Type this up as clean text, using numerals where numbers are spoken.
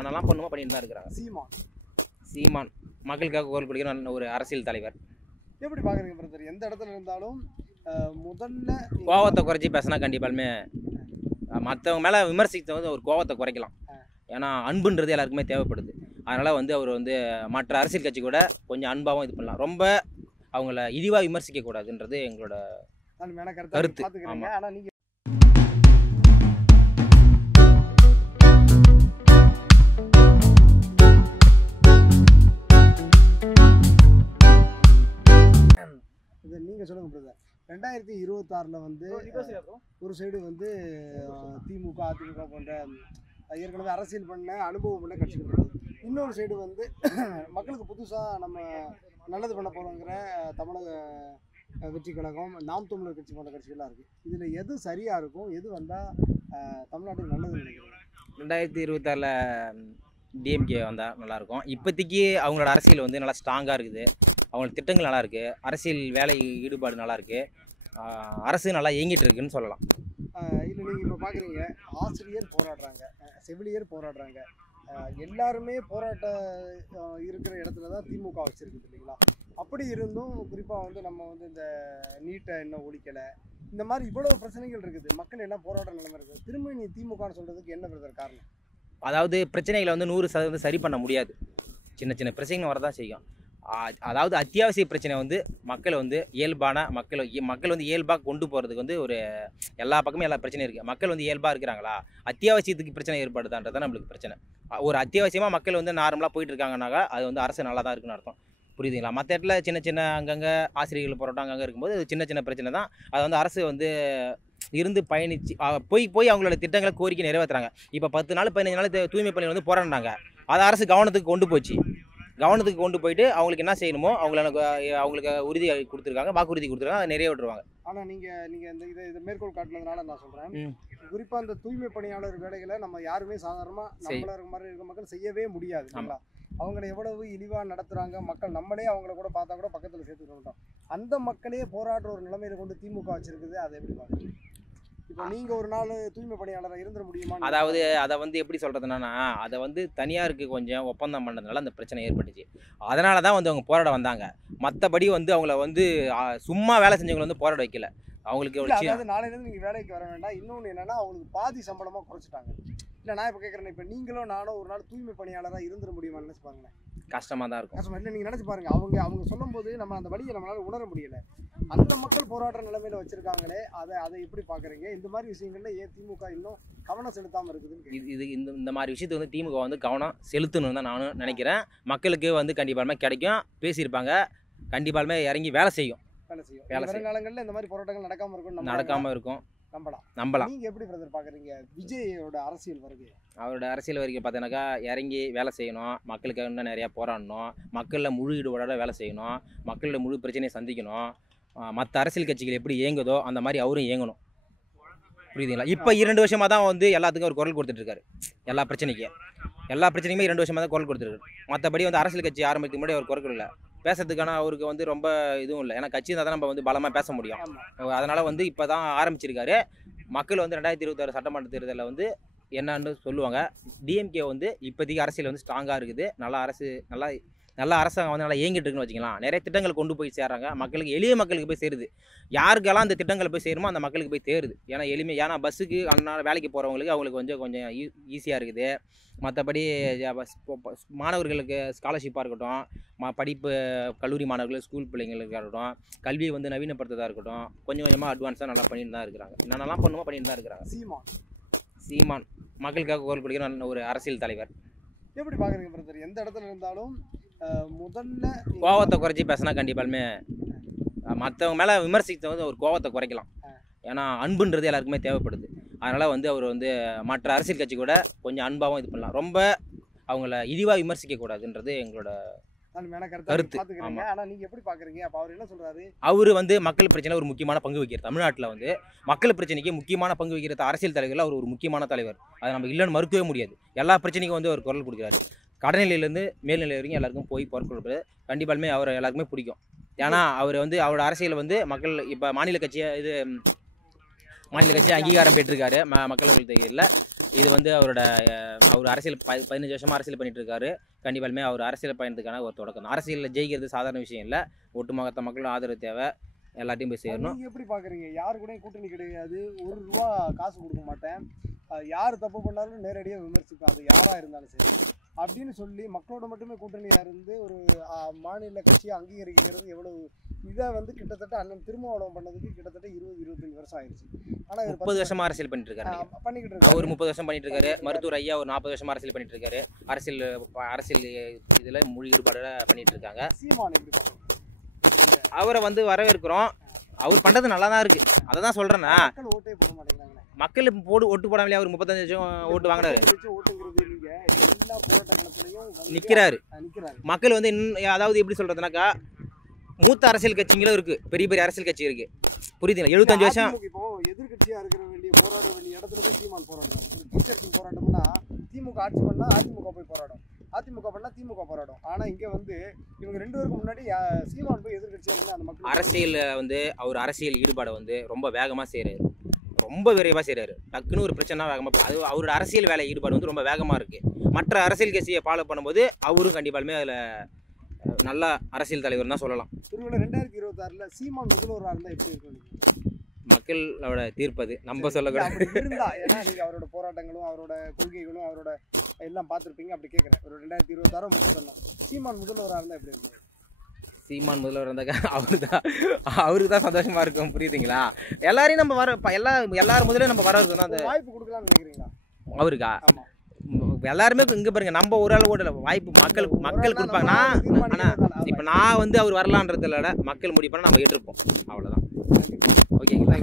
அதெல்லாம் பண்ணுமா பண்ணிட்டு தான் இருக்கிறாங்க. சீமான் மக்களுக்காக குரல் கொடுக்கிற ஒரு அரசியல் தலைவர். எப்படி பார்க்குறீங்க பிரதர்? எந்த இடத்துல இருந்தாலும் முதல்ல கோவத்தை குறைச்சி பேசினா கண்டிப்பாலுமே மற்றவங்க மேலே விமர்சித்த வந்து ஒரு கோவத்தை குறைக்கலாம். ஏன்னா அன்புன்றது எல்லாருக்குமே தேவைப்படுது. அதனால் வந்து அவர் வந்து மற்ற அரசியல் கட்சி கூட கொஞ்சம் அன்பாகவும் இது பண்ணலாம். ரொம்ப அவங்கள இழிவாக விமர்சிக்கக்கூடாதுன்றது எங்களோட கருத்து. ஆமாம். ஆனால் நீங்கள் நீங்கள் சொல்லுங்க பிரதர். 2026 வந்து ஒரு சைடு வந்து திமுக அதிமுக போன்ற ஏற்கனவே அரசியல் பண்ண அனுபவம் உள்ள கட்சிகள் இருக்குது. இன்னொரு சைடு வந்து மக்களுக்கு புதுசாக நம்ம நல்லது பண்ண போகிறோங்கிற தமிழக வெற்றி கழகம், நாம் தமிழர் கட்சி போன்ற கட்சிகள்லாம் இருக்குது. இதில் எது சரியாக இருக்கும், எது வந்தால் தமிழ்நாட்டுக்கு நல்லது நினைக்கிறேன்? 2026 டிஎம்கே வந்தால் நல்லாயிருக்கும். இப்போதைக்கு அவங்களோட அரசியல் வந்து நல்லா ஸ்ட்ராங்காக இருக்குது. அவங்களோட திட்டங்கள் நல்லாயிருக்கு. அரசியல் வேலை ஈடுபாடு நல்லாயிருக்கு. அரசு நல்லா இயங்கிட்டு இருக்குன்னு சொல்லலாம். இல்லை, நீங்கள் இப்போ பார்க்குறீங்க, ஆசிரியர் போராடுறாங்க, செவிலியர் போராடுறாங்க, எல்லாருமே போராட்ட இருக்கிற இடத்துல தான் திமுக வச்சுருக்குது இல்லைங்களா? அப்படி இருந்தும் குறிப்பாக வந்து நம்ம வந்து இந்த நீட்டை இன்னும் ஒழிக்கலை, இந்த மாதிரி இவ்வளோ பிரச்சனைகள் இருக்குது, மக்கள் எல்லாம் போராடுற நிலைமை இருக்குது. திரும்ப நீ திமுகன்னு சொல்கிறதுக்கு என்ன பிரதர் காரணம்? அதாவது பிரச்சனைகளை வந்து 100% சரி பண்ண முடியாது. சின்ன சின்ன பிரச்சனைகள் வரதான் செய்யும். அதாவது அத்தியாவசிய பிரச்சனை வந்து மக்களை வந்து இயல்பான மக்கள் வந்து இயல்பாக கொண்டு போகிறதுக்கு வந்து ஒரு எல்லா பக்கமும் எல்லா பிரச்சனையும் இருக்குது. மக்கள் வந்து இயல்பாக இருக்கிறாங்களா, அத்தியாவசியத்துக்கு பிரச்சனை ஏற்படுதான்றது தான் நம்மளுக்கு பிரச்சனை. ஒரு அத்தியாவசியமாக மக்கள் வந்து நார்மலாக போயிட்டு இருக்காங்கனாக்கா அது வந்து அரசு நல்லா தான் இருக்குன்னு அர்த்தம். புரியுதுங்களா? மற்ற இடத்துல சின்ன சின்ன அங்கங்கே ஆசிரியர்கள் போராட்டம் அங்கங்கே இருக்கும்போது அது சின்ன சின்ன பிரச்சனை தான். அதை வந்து அரசு வந்து இருந்து பயணித்து போய் அவங்களோட திட்டங்களை கோரிக்கை நிறைவேற்றுறாங்க. இப்போ 10 நாள் 15 நாள் தூய்மை பணியில் வந்து போராடினாங்க. அதை அரசு கவனத்துக்கு கொண்டு போயிட்டு அவங்களுக்கு என்ன செய்யணுமோ அவங்களுக்கு உறுதி கொடுத்துருக்காங்க, வாக்குறுதி கொடுத்துருக்காங்க, அதை நிறைவேற்றுவாங்க. ஆனால் நீங்கள் இந்த இதை மேற்கோள் காட்டினதுனால நான் சொல்கிறேன், குறிப்பாக அந்த தூய்மை பணியாளர் வேலைகளை நம்ம யாருமே சாதாரணமாக நம்மள மாதிரி இருக்க மக்கள் செய்யவே முடியாது இல்லைங்களா? அவங்கள எவ்வளவு இழிவாக நடத்துகிறாங்க மக்கள். நம்மளே அவங்கள கூட பார்த்தா கூட பக்கத்தில் சேர்த்துக்க மாட்டோம். அந்த மக்களே போராடுற ஒரு நிலைமையில கொண்டு திமுக வச்சிருக்குது. அதை எப்படி பார்க்குறீங்க? இப்போ நீங்கள் ஒரு நாள் தூய்மை பணியாளராக இருந்துட முடியுமா? அதாவது அதை வந்து எப்படி சொல்கிறதுனா, அதை வந்து தனியாருக்கு கொஞ்சம் ஒப்பந்தம் பண்ணதுனால அந்த பிரச்சனை ஏற்பட்டுச்சு. அதனால தான் வந்து அவங்க போராட வந்தாங்க. மற்றபடி வந்து அவங்கள வந்து சும்மா வேலை செஞ்சவங்களை வந்து போராட வைக்கல. அவங்களுக்கு அதாவது நாளையிலேருந்து நீங்கள் வேலைக்கு வர வேண்டாம். இன்னொன்று என்னென்னா, அவங்களுக்கு பாதி சம்பளமாக குறைச்சிட்டாங்க. இல்லை, நான் இப்போ கேட்குறேன், இப்போ நீங்களும் நானும் ஒரு நாள் தூய்மை பணியாளராக இருந்துட முடியுமான்னு நினச்சி பாருங்களேன். கஷ்டமாக தான் இருக்கும். கஷ்டமாக இல்லை, நீங்கள் நினச்சி பாருங்கள். அவங்க சொல்லும்போது நம்ம அந்த வழியை நம்மளால் உணர முடியலை. அந்த மக்கள் போராடுற நிலைமையில வச்சிருக்காங்களே, அதை எப்படி பார்க்குறீங்க? இந்த மாதிரி விஷயங்கள்ல ஏன் திமுக இன்னும் கவனம் செலுத்தாமல் இருக்குதுன்னு இந்த மாதிரி விஷயத்துக்கு வந்து திமுக வந்து கவனம் செலுத்தணும்னு தான் நானும் நினைக்கிறேன். மக்களுக்கு வந்து கண்டிப்பாலுமே கிடைக்கும், பேசியிருப்பாங்க, கண்டிப்பாலுமே இறங்கி வேலை செய்யும். காலங்களில் இந்த மாதிரி போராட்டங்கள் நடக்காமல் இருக்கும். நம்பலாம். நீங்கள் எப்படி பிரதர் பார்க்குறீங்க விஜயோட அரசியல் வருகை? அவரோட அரசியல் வருகை பார்த்தீங்கன்னாக்கா, இறங்கி வேலை செய்யணும், மக்களுக்கு இன்னும் நிறையா போராடணும், மக்களில் முழு ஈடுபாடோட வேலை செய்யணும், மக்களோட முழு பிரச்சனையை சந்திக்கணும். மற்ற அரசியல் கட்சிகள் எப்படி இயங்குதோ அந்த மாதிரி அவரும் இயங்கணும். புரியுதுங்களா? இப்போ 2 வருஷமாக தான் வந்து எல்லாத்துக்கும் ஒரு குரல் கொடுத்துட்ருக்காரு. எல்லா பிரச்சனைக்குமே 2 வருஷமாக தான் குரல் கொடுத்துருக்காரு. மற்றபடி வந்து அரசியல் கட்சி ஆரம்பிக்க முன்னாடி அவர் குரல் இல்லை. பேசுறதுக்கான அவருக்கு வந்து ரொம்ப இதுவும் இல்லை. ஏன்னா கட்சி இருந்தால் தான் நம்ம வந்து பலமாக பேச முடியும். அதனால் வந்து இப்போ தான் ஆரம்பிச்சிருக்காரு. மக்கள் வந்து 2026 சட்டமன்ற தேர்தலில் வந்து என்னன்னு சொல்லுவாங்க. டிஎம்கே வந்து இப்போதைக்கு அரசியல் வந்து ஸ்ட்ராங்காக இருக்குது. நல்ல அரசாங்கம் வந்து நல்லா இயங்கிட்டு இருக்குன்னு வச்சுக்கலாம். நிறைய திட்டங்கள் கொண்டு போய் சேர்றாங்க. மக்களுக்கு, எளிய மக்களுக்கு போய் சேருது. யாருக்கெல்லாம் அந்த திட்டங்கள் போய் சேருமோ அந்த மக்களுக்கு போய் சேருது. ஏன்னா பஸ்ஸுக்கு அன்றாட வேலைக்கு போகிறவங்களுக்கு அவங்களுக்கு கொஞ்சம் ஈஸியாக இருக்குது. மற்றபடி மாணவர்களுக்கு ஸ்காலர்ஷிப்பாக இருக்கட்டும், படிப்பு கல்லூரி மாணவர்கள், ஸ்கூல் பிள்ளைங்களுக்கு இருக்கட்டும், கல்வியை வந்து நவீனப்படுத்ததாக இருக்கட்டும், கொஞ்சம் கொஞ்சமாக அட்வான்ஸாக நல்லா பண்ணிட்டு தான் இருக்கிறாங்க. என்னென்னலாம் பண்ணுமோ பண்ணிட்டு தான் இருக்கிறாங்க. சீமான் மக்களுக்காக குரல் கொடுக்கிற ஒரு அரசியல் தலைவர். எப்படி பார்க்குறீங்க பிரதர்? எந்த இடத்துல இருந்தாலும் முதல்ல கோவத்தை குறைச்சி பேசினா கண்டிப்பாலுமே மற்றவங்க மேலே விமர்சித்த வந்து ஒரு கோவத்தை குறைக்கலாம். ஏன்னா அன்புன்றது எல்லாருக்குமே தேவைப்படுது. அதனால் வந்து அவர் வந்து மற்ற அரசியல் கட்சி கூட கொஞ்சம் அன்பாகவும் இது பண்ணலாம். ரொம்ப அவங்கள இழிவாக விமர்சிக்கக்கூடாதுன்றது எங்களோட கருத்து. ஆமாம். ஆனால் நீங்கள் எப்படி பார்க்குறீங்க? அப்போ அவர் என்ன சொல்கிறாரு? அவர் வந்து மக்கள் பிரச்சனை ஒரு முக்கியமான பங்கு வகிக்கிறார். தமிழ்நாட்டில் வந்து மக்கள் பிரச்சனைக்கு முக்கியமான பங்கு வகிக்கிற அரசியல் தலைவர்கள் அவர் ஒரு முக்கியமான தலைவர். அதை நம்ம இல்லைன்னு மறுக்கவே முடியாது. எல்லா பிரச்சனைக்கும் வந்து அவர் குரல் கொடுக்குறாரு. கடைநிலையிலேருந்து மேல்நிலை வரைக்கும் எல்லாருக்கும் போய் குரல் கொடுக்குறது கண்டிப்பாலுமே அவர் எல்லாருக்குமே பிடிக்கும். ஏன்னா அவர் வந்து அவரோட அரசியல் வந்து மக்கள் இப்போ மாநில கட்சியை மாநில கட்சி அங்கீகாரம் பெற்றிருக்காரு மக்கள் தேர்தலில். இது வந்து அவர் அரசியல் 15 வருஷமாக அரசியல் பண்ணிட்டு இருக்காரு. கண்டிப்பாலுமே அவர் அரசியல் பயணத்துக்கான ஒரு தொடக்கம். அரசியலில் ஜெயிக்கிறது சாதாரண விஷயம் இல்லை. ஒட்டுமொத்த மக்களும் ஆதரவு தேவை. எல்லாத்தையும் போய் சேரணும். நீங்கள் எப்படி பார்க்குறீங்க? யாரு கூட கூட்டணி கிடையாது, ₹1 காசு கொடுக்க மாட்டேன், யார் தப்பு பண்ணாலும் நேரடியாக விமர்சிப்பேன், அது யாராக இருந்தாலும் சரி அப்படின்னு சொல்லி மக்களோட மட்டுமே கூட்டணியாக இருந்து ஒரு மாநில கட்சியை அங்கீகரிக்கிறது எவ்வளவு? இதை வந்து கிட்டத்தட்ட அண்ணன் திருமாவளவன் பண்ணதுக்கு கிட்டத்தட்ட 20-25 வருஷம் ஆயிடுச்சு. ஆனால் 30 வருஷமா அரசியல் பண்ணிட்டு இருக்காரு. பண்ணிக்கிட்டு இருக்காரு. அவர் 30 வருஷம் பண்ணிட்டு இருக்காரு. மருத்துவர் ஐயா ஒரு 40 வருஷமா அரசியல் பண்ணிட்டு இருக்காரு. அரசியல் இதில் முழு ஈடுபாடு பண்ணிட்டு இருக்காங்க. சீமான் எப்படி பார்க்குறீங்க? அவரை வந்து வரவேற்கிறோம். அவர் பண்ணுறது நல்லா தான் இருக்குது. அதை தான் சொல்கிறேன்னா, மக்கள் ஓட்டே போட மாட்டேங்கிறாங்க. மக்கள் ஓட்டு போடாமலே அவர் 35 லட்சம் ஓட்டு வாங்கினாரு. ஓட்டுங்கிறது நீங்கள் எல்லா போராட்ட களத்திலையும் நிற்கிறாரு. நிற்கிறாரு. மக்கள் வந்து அதாவது எப்படி சொல்கிறதுனாக்கா, மூத்த அரசியல் கட்சிங்களும் இருக்குது, பெரிய பெரிய அரசியல் கட்சி இருக்குது. புரியுதுங்களா? 75 வருஷம் இப்போ எதிர்கட்சியாக இருக்கிற போராட வேண்டிய இடத்துல போய் சீமான் போராடுறாங்க. டீச்சர்ஸ் போராட்டம்னா திமுக ஆட்சி பண்ணால் அதிமுக போய் போராடும், அதிமுக பண்ணால் திமுக போராடும். ஆனால் இங்கே வந்து இவங்க 2 பேருக்கு முன்னாடி சீமான் போய் எதிர்கட்சியாக வந்து அந்த மக்கள் அரசியல் வந்து அவர் அரசியல் ஈடுபாடை வந்து ரொம்ப வேகமாக செய்கிறாரு, ரொம்ப விரைவாக செய்கிறாரு. டக்குன்னு ஒரு பிரச்சனை வேகமாக அது அவரோட அரசியல் வேலை ஈடுபாடு வந்து ரொம்ப வேகமாக இருக்குது. மற்ற அரசியல் கட்சியை ஃபாலோ பண்ணும்போது அவரும் கண்டிப்பாலுமே அதில் நல்ல அரசியல் தலைவர் தான் சொல்லலாம். ஒருவேளை 2026 சீமான் முதல்வராக இருந்தால் எப்படி இருக்கும்? மக்களோட தீர்ப்பது நம்ம சொல்லக்கூடாது இருந்தா, ஏன்னா நீங்கள் அவரோட போராட்டங்களும் அவரோட கொள்கைகளும் அவரோட எல்லாம் பார்த்துருப்பீங்க. அப்படி கேட்குறேன். ஒரு 2026 31 சீமான் முதல்வராக இருந்தால் எப்படி இருக்கும்? சீமான் முதல்வர் இருந்தாக்கா அவருக்கு தான் சந்தோஷமா இருக்கும். புரியுதுங்களா? எல்லாரையும் நம்ம எல்லாரும் முதல்ல நம்ம வர இருக்கணும். அந்த வாய்ப்பு கொடுக்கலாம்னு நினைக்கிறீங்களா அவருக்கா? எல்லாருமே இங்கே பாருங்க, நம்ம ஒரு ஆள் ஓடல வாய்ப்பு மக்கள் கொடுப்பாங்க. இப்போ நான் வந்து அவர் வரலான்றதுல மக்கள் முடிப்பானா நம்ம ஏற்றிருப்போம். அவ்வளோதான். ஓகேங்களா?